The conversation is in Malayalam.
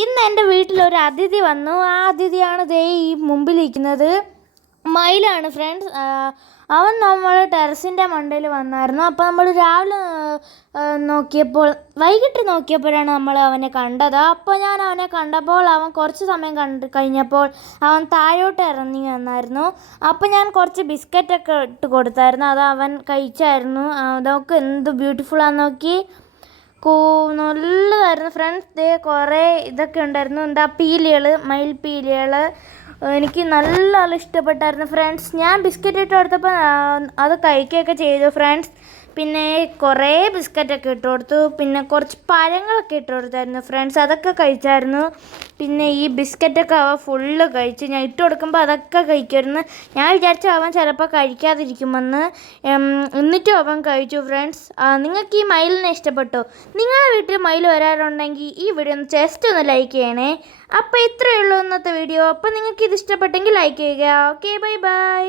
ഇന്ന് എൻ്റെ വീട്ടിലൊരു അതിഥി വന്നു. ആ അതിഥിയാണ് ദേ ഈ മുമ്പിലിരിക്കുന്നത്. മയിലാണ് ഫ്രണ്ട്സ്. അവൻ നമ്മൾ ടെറസിൻ്റെ മണ്ടയിൽ വന്നായിരുന്നു. അപ്പോൾ നമ്മൾ രാവിലെ നോക്കിയപ്പോൾ വൈകിട്ട് നോക്കിയപ്പോഴാണ് നമ്മൾ അവനെ കണ്ടത്. അപ്പോൾ ഞാൻ അവനെ കണ്ടപ്പോൾ അവൻ കുറച്ച് സമയം കഴിഞ്ഞപ്പോൾ അവൻ താഴോട്ട് ഇറങ്ങി വന്നായിരുന്നു. അപ്പോൾ ഞാൻ കുറച്ച് ബിസ്ക്കറ്റൊക്കെ ഇട്ട് കൊടുത്തായിരുന്നു. അത് അവൻ കഴിച്ചായിരുന്നു. അതൊക്കെ എന്ത് ബ്യൂട്ടിഫുള്ളാന്ന് നോക്കി. നല്ലതായിരുന്നു ഫ്രണ്ട്സ്. ദേ കുറേ ഇതൊക്കെ ഉണ്ടായിരുന്നു, എന്താ പീലികൾ, മയിൽ പീലികൾ. എനിക്ക് നല്ല ഇഷ്ടപ്പെട്ടായിരുന്നു ഫ്രണ്ട്സ്. ഞാൻ ബിസ്ക്കറ്റ് ഇട്ട് കൊടുത്തപ്പോൾ അത് കഴിക്കുകയൊക്കെ ചെയ്തു ഫ്രണ്ട്സ്. പിന്നെ കുറേ ബിസ്ക്കറ്റൊക്കെ ഇട്ട് കൊടുത്തു. പിന്നെ കുറച്ച് പഴങ്ങളൊക്കെ ഇട്ട് കൊടുത്തായിരുന്നു ഫ്രണ്ട്സ്. അതൊക്കെ കഴിച്ചായിരുന്നു. പിന്നെ ഈ ബിസ്ക്കറ്റൊക്കെ അവൻ ഫുള്ള് കഴിച്ചു. ഞാൻ ഇട്ട് കൊടുക്കുമ്പോൾ അതൊക്കെ കഴിക്കുമായിരുന്നു. ഞാൻ വിചാരിച്ചു അവൻ ചിലപ്പോൾ കഴിക്കാതിരിക്കുമെന്ന്. എന്നിട്ടും അവൻ കഴിച്ചു ഫ്രണ്ട്സ്. നിങ്ങൾക്ക് ഈ മയിലിനെ ഇഷ്ടപ്പെട്ടോ? നിങ്ങളുടെ വീട്ടിൽ മയിൽ വരാറുണ്ടെങ്കിൽ ഈ വീഡിയോ ഒന്ന് ജസ്റ്റ് ഒന്ന് ലൈക്ക് ചെയ്യണേ. അപ്പോൾ ഇത്രയേ ഉള്ളൂ ഇന്നത്തെ വീഡിയോ. അപ്പോൾ നിങ്ങൾക്ക് ഇത് ഇഷ്ടപ്പെട്ടെങ്കിൽ ലൈക്ക് ചെയ്യുക. Okay, bye bye.